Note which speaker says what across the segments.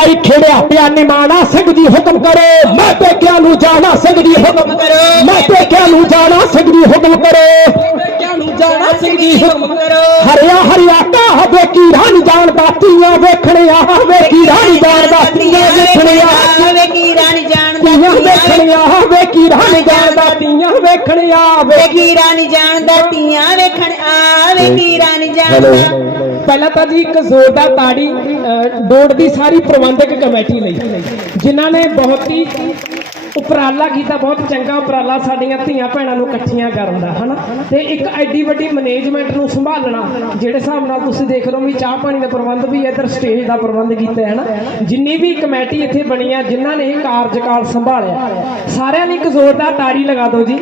Speaker 1: ਲੜਾਈ ਖੇੜਿਆ ਪਿਆ ਨਿਮਾਣਾ ਸਿੰਘ ਜੀ ਹੁਕਮ ਕਰੋ ਮੈਂ ਪੇਕਿਆਂ ਨੂੰ ਜਾਣਾ ਸਿੰਘ ਜੀ ਹੁਕਮ ਕਰੋ ਮੈਂ ਪੇਕਿਆਂ ਨੂੰ ਜਾਣਾ ਸਿੰਘ ਜੀ ਹੁਕਮ ਕਰੋ
Speaker 2: ਪੇਕਿਆਂ ਨੂੰ ਜਾਣਾ ਸਿੰਘ ਜੀ ਹੁਕਮ ਕਰੋ
Speaker 1: ਹਰਿਆ ਹਰਿਆ ਕਾ ਵੇਖੀ ਰਾਣੀ ਜਾਣਦਾ ਤੀਆਂ ਵੇਖਣਿਆ ਵੇਖੀ ਰਾਣੀ ਜਾਣਦਾ ਤੀਆਂ ਵੇਖਣਿਆ
Speaker 3: ਆਵੇ ਕੀ ਜਾਣਦਾ
Speaker 1: ਤੀਆਂ ਵੇਖਣਿਆ ਵੇਖੀ ਰਾਣੀ ਜਾਣਦਾ ਤੀਆਂ ਵੇਖਣਿਆ ਵੇ
Speaker 3: ਵੇਖੀ ਰਾਣੀ ਜਾਣਦਾ ਧੀਆਂ ਵੇਖਣ ਆਵੇ ਕੀ ਰਾਣੀ ਜਾਣਦਾ
Speaker 2: ਪਹਿਲਾਂ ਤਾਂ ਜੀ ਇੱਕ ਜ਼ੋਰਦਾਰ ਤਾੜੀ ਅਹ, ਦੀ ਸਾਰੀ ਪ੍ਰਬੰਧਕ ਕਮੇਟੀ ਲਈ। ਜਿਨ੍ਹਾਂ ਨੇ ਬਹੁਤ ਹੀ ਉਪਰਾਲਾ ਕੀਤਾ ਬਹੁਤ ਚੰਗਾ ਉਪਰਾਲਾ ਸਾਡੀਆਂ ਧੀਆਂ ਭੈਣਾਂ ਨੂੰ ਇਕੱਠੀਆਂ ਕਰਨ ਦਾ ਹਨਾ? ਤੇ ਇੱਕ ਐਡੀ ਵੱਡੀ ਮੈਨੇਜਮੈਂਟ ਨੂੰ ਸੰਭਾਲਣਾ ਜਿਹੜੇ ਹਿਸਾਬ ਨਾਲ ਤੁਸੀਂ ਦੇਖ ਲਓ ਵੀ ਚਾਹ ਪਾਣੀ ਦਾ ਪ੍ਰਬੰਧ ਵੀ ਇੱਧਰ ਸਟੇਜ ਦਾ ਪ੍ਰਬੰਧ ਕੀਤਾ ਹੈ ਨਾ ਜਿੰਨੀ ਵੀ ਕਮੇਟੀ ਇੱਥੇ ਬਣੀ ਆ ਜਿਨ੍ਹਾਂ ਨੇ ਇਹ ਕਾਰਜਕਾਲ ਸੰਭਾਲਿਆ ਸਾਰਿਆਂ ਲਈ ਇੱਕ ਜ਼ੋਰਦਾਰ ਤਾੜੀ ਲਗਾ ਦਿਓ ਜੀ।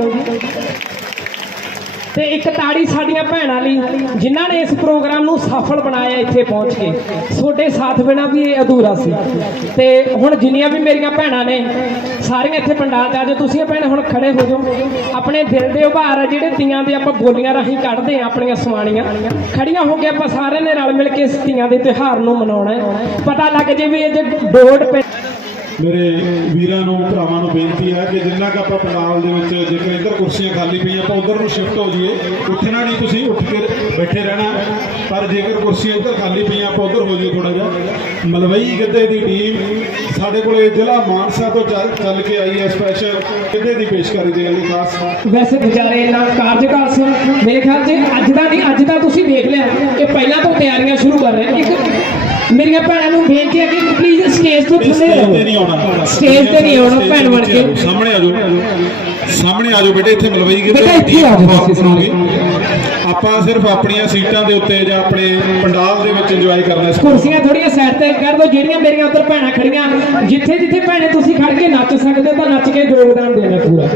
Speaker 2: ਤੇ ਇੱਕ ਤਾੜੀ ਸਾਡੀਆਂ ਭੈਣਾਂ ਲਈ, ਜਿਨ੍ਹਾਂ ਨੇ ਇਸ ਪ੍ਰੋਗਰਾਮ ਨੂੰ ਸਫਲ ਬਣਾਇਆ ਇੱਥੇ ਪਹੁੰਚ ਕੇ। ਤੁਹਾਡੇ ਸਾਥ ਬਿਨਾ ਵੀ ਇਹ ਅਧੂਰਾ ਸੀ। ਤੇ ਹੁਣ ਜਿੰਨੀਆਂ ਵੀ ਮੇਰੀਆਂ ਭੈਣਾਂ ਨੇ, ਸਾਰੀਆਂ ਇੱਥੇ ਪੰਡਾਲ ਜਾ ਜਾਓ। ਤੁਸੀਂ ਭੈਣ ਹੁਣ ਖੜੇ ਹੋ ਜਾਓ। ਆਪਣੇ ਦਿਲ ਦੇ ਉਭਾਰ ਆ ਜਿਹੜੇ ਤੀਆਂ ਦੇ ਆਪਾਂ ਬੋਲੀਆਂ ਰਾਹੀਂ ਕੱਢਦੇ ਆ ਆਪਣੀਆਂ ਸਵਾਣੀਆਂ। ਖੜੀਆਂ ਹੋ ਕੇ ਆਪਾਂ ਸਾਰਿਆਂ ਨੇ ਰਲ ਮਿਲ ਕੇ ਇਸ ਤੀਆਂ ਦੇ ਤਿਉਹਾਰ ਨੂੰ ਮਨਾਉਣਾ ਪਤਾ ਲੱਗ ਜੇ ਵੀ ਇਹ ਜੇ ਡੋੜ ਪੈ
Speaker 4: ਮੇਰੇ ਵੀਰਾਂ ਨੂੰ ਭਰਾਵਾਂ ਨੂੰ ਬੇਨਤੀ ਹੈ ਕਿ ਜਿੰਨਾ ਕੁ ਆਪਾਂ ਪੰਡਾਲ ਦੇ ਵਿੱਚ ਜੇਕਰ ਇੱਧਰ ਕੁਰਸੀਆਂ ਖਾਲੀ ਪਈਆਂ ਆਪਾਂ ਉਧਰ ਨੂੰ ਸ਼ਿਫਟ ਹੋ ਜਾਈਏ। ਉੱਠਣਾ ਨਹੀਂ ਤੁਸੀਂ ਉੱਠ ਕੇ ਬੈਠੇ ਰਹਿਣਾ। ਪਰ ਜੇਕਰ ਕੁਰਸੀਆਂ ਇੱਧਰ ਖਾਲੀ ਪਈਆਂ ਆਪਾਂ ਉਧਰ ਹੋ ਜਾਈਏ ਥੋੜਾ ਜਿਹਾ। ਮਲਵਈ ਗਿੱਧੇ ਦੀ ਟੀਮ ਸਾਡੇ ਕੋਲੇ ਜ਼ਿਲ੍ਹਾ ਮਾਨਸਾ ਤੋਂ ਚੱਲ ਚੱਲ ਕੇ ਆਈ ਹੈ ਸਪੈਸ਼ਲ ਗਿੱਧੇ ਦੀ ਪੇਸ਼ਕਾਰੀ ਦੇਣ ਲਈ ਖਾਸ।
Speaker 2: ਵੈਸੇ ਵਿਚਾਰੇ ਨਾਲ ਕਾਰਜਕਾਲ ਸੀ ਮੇਰੇ ਖਿਆਲ 'ਚ ਅੱਜ ਦਾ ਨਹੀਂ ਅੱਜ ਦਾ ਤੁਸੀਂ ਦੇਖ ਲਿਆ ਕਿ ਪਹਿਲਾਂ ਤੋਂ ਤਿਆਰੀਆਂ ਸ਼ੁਰੂ ਕਰ ਰਹੇ ਇੱਕ ਮੇਰੀਆਂ ਭੈਣਾਂ ਨੂੰ ਬੇਨਤੀ ਹੈ ਕਿ ਪਲੀਜ਼ ਸਟੇਜ ਤੋਂ ਥੱਲੇ
Speaker 4: ਨਹੀਂ
Speaker 2: ਸਟੇਜ ਤੇ ਨਹੀਂ ਆਉਣਾ ਭੈਣ ਬਣ ਕੇ।
Speaker 4: ਸਾਹਮਣੇ ਆ ਜਾਓ। ਸਾਹਮਣੇ ਆ ਜਾਓ ਬੇਟੇ ਇੱਥੇ ਮਲਵਈ ਗਿੱਧੇ
Speaker 2: ਬੇਟਾ ਇੱਥੇ ਆ ਜਾਓ ਸਾਰੇ।
Speaker 4: ਆਪਾਂ ਸਿਰਫ ਆਪਣੀਆਂ ਸੀਟਾਂ ਦੇ ਉੱਤੇ ਜਾਂ ਆਪਣੇ ਪੰਡਾਲ ਦੇ ਵਿੱਚ ਇੰਜੋਏ ਕਰਨਾ ਇਸ
Speaker 2: ਕੁਰਸੀਆਂ ਥੋੜੀਆਂ ਸਾਈਡ ਤੇ ਕਰ ਦਿਓ ਜਿਹੜੀਆਂ ਮੇਰੀਆਂ ਉੱਧਰ ਭੈਣਾਂ ਖੜੀਆਂ ਜਿੱਥੇ ਜਿੱਥੇ ਭੈਣੇ ਤੁਸੀਂ ਖੜ ਕੇ ਨੱਚ ਸਕਦੇ ਹੋ ਤਾਂ ਨੱਚ ਕੇ ਯੋਗਦਾਨ ਦੇਣਾ ਪੂਰਾ।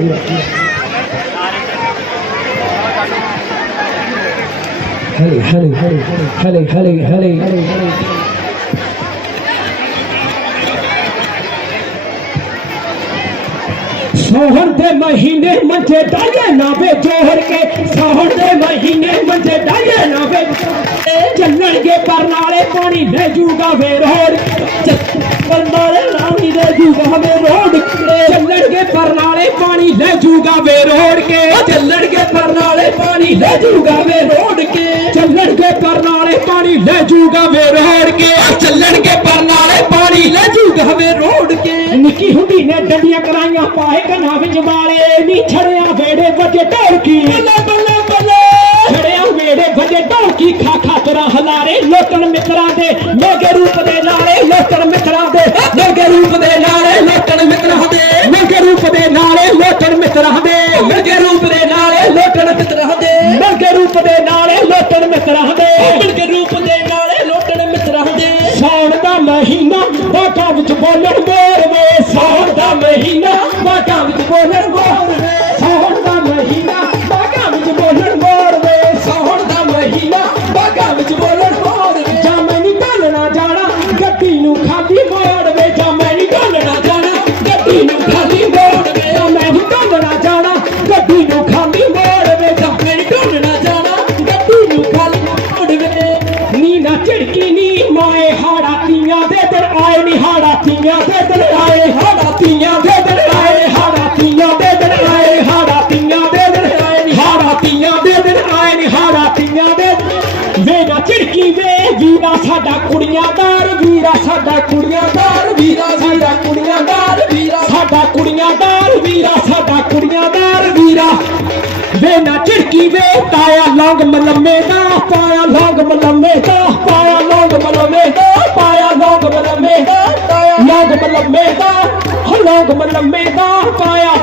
Speaker 2: ਹਲੇ ਹਲੇ ਹਲੇ ਹਲੇ ਹਲੇ ਹਲੇ ਸੋਹਣ ਦੇ ਮਹੀਨੇ ਮੰਝੇ ਡਾਲੇ ਨਾ ਵੇ ਜੋਹਰ ਕੇ ਸੋਹਣ ਦੇ ਮਹੀਨੇ ਮੰਝੇ ਡਾਲੇ ਨਾ ਵੇ ਚੱਲਣਗੇ ਪਰ ਨਾਲੇ ਪਾਣੀ ਲੈ ਜੂਗਾ ਵੇ ਰੋੜ ਪਰ ਨਾਲੇ ਲਾਉਣੀ ਲੈ ਜੂਗਾ ਵੇ ਰੋੜ ਚੱਲਣਗੇ ਪਰ ਨਾਲੇ ਪਾਣੀ ਲੈ ਜੂਗਾ ਵੇ ਰੋੜ ਕੇ ਚੱਲਣਗੇ ਪਰ ਨਾਲੇ ਪਾਣੀ ਲੈ ਜੂਗਾ ਵੇ ਰੋੜ ਕੇ ਚੱਲਣਗੇ ਪਰ ਨਾਲੇ ਪਾਣੀ ਲੈ ਜੂਗਾ ਵੇ ਰੋੜ ਕੇ ਚੱਲਣਗੇ ਪਰ ਨਾਲੇ ਪਾਣੀ ਲੈ ਜੂਗਾ ਵੇ ਰੋੜ ਕੇ ਨਿੱਕੀ ਹੁੰਦੀ ਨੇ ਡੰਡੀਆਂ ਕਰਾਈਆਂ ਪਾਏ ਕਨਾ ਵਿੱਚ ਵਾਲੇ ਨੀ ਛੜਿਆ ਵੇੜੇ ਵੱਜੇ ਢੋਲਕੀ। ਬੱਲੇ ਬੱਲੇ ਬੱਲੇ। ਛੜਿਆ ਵੇੜੇ ਵੱਜੇ ਢੋਲਕੀ ਖਾ ਖਾ ਤੇਰਾ ਹਲਾਰੇ ਲੋਟਣ ਮਿੱਤਰਾਂ ਦੇ ਮੇਗੇ ਰੂਪ ਦੇ ਨਾਲੇ ਲੋਟਣ ਮਿੱਤਰਾਂ ਦੇ। ਮੇਗੇ ਰੂਪ ਦੇ ਨਾਲੇ ਲੋਟਣ ਮਿੱਤਰਾਂ ਦੇ। ਮੇਗੇ ਰੂਪ ਦੇ ਨਾਲੇ ਲੋਟਣ ਮਿੱਤਰਾਂ ਦੇ। ਮੇਗੇ ਰੂਪ ਦੇ ਨਾਲੇ ਲੋਟਣ ਮਿੱਤਰਾਂ ਦੇ। ਮੇਗੇ ਰੂਪ ਦੇ ਨਾਲੇ ਲੋਟਣ ਮਿੱਤਰਾਂ ਦੇ। ਮੇਗੇ ਰੂਪ ਦੇ ਨਾਲੇ ਲੋਟਣ ਮਿੱਤਰਾਂ ਦੇ। ਸੌਣ ਦਾ ਮਹੀਨਾ ਬਾਟਾ ਵਿੱਚ ਬੋਲਣ ਬੋਲ ਝਿੜਕੀ ਨੀ ਮਾਏ ਹਾੜਾ ਤੀਆਂ ਦੇ ਦਿਨ ਆਏ ਨੀ ਹਾੜਾ ਤੀਆਂ ਦੇ ਦਿਨ ਆਏ ਹਾੜਾ ਤੀਆਂ ਦੇ ਦਿਨ ਆਏ ਹਾੜਾ ਤੀਆਂ ਦੇ ਦਿਨ ਆਏ ਹਾੜਾ ਤੀਆਂ ਦੇ ਦਿਨ ਆਏ ਨੀ ਹਾੜਾ ਤੀਆਂ ਦੇ ਦਿਨ ਆਏ ਨੀ ਹਾੜਾ ਤੀਆਂ ਦੇ ਦਿਨ। ਵੇ ਵੇ, ਵੀਰਾ ਸਾਡਾ ਕੁੜੀਆਂ ਦਾਰ, ਵੀਰਾ ਸਾਡਾ ਕੁੜੀਆਂ ਦਾਰ, ਵੀਰਾ ਸਾਡਾ ਕੁੜੀਆਂ ਦਾਰ, ਵੀਰਾ ਸਾਡਾ ਕੁੜੀਆਂ ਦਾਰ, ਵੀਰਾ ਸਾਡਾ ਕੁੜੀਆਂ ਦਾਰ, ਵੀਰਾ ਵੇ ਨਾ ਝਿੜਕੀ ਵੇ, ਤਾਇਆ ਲੌਂਗ ਮਲੰਮੇ ਦਾ, ਤਾਇਆ ਲੌਂਗ ਹੋ ਲੌਂਗ ਮਲੰਮੇ ਦਾ ਪਾਇਆ।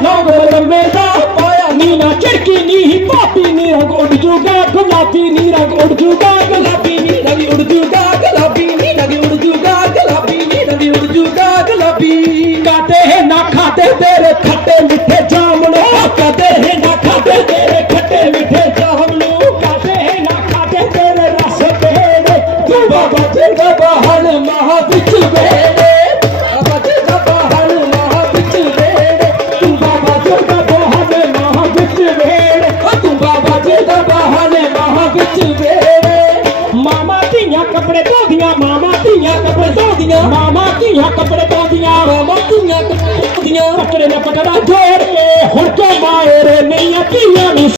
Speaker 2: ਧੀਆਂ ਕੱਪੜੇ ਧੋਦੀਆਂ ਮਾਮਾ ਧੀਆਂ, ਕੱਪੜੇ ਧੋਦੀਆਂ ਮਾਮਾ ਧੀਆਂ, ਕੱਪੜੇ ਧੋਦੀਆਂ ਕੱਪੜੇ ਨਾ ਪਟੜਾ ਜੋੜ ਕੇ, ਹੁਣ ਕੇ ਮਾਏ ਰੇ? ਨਹੀਂ ਧੀਆਂ ਨੂੰ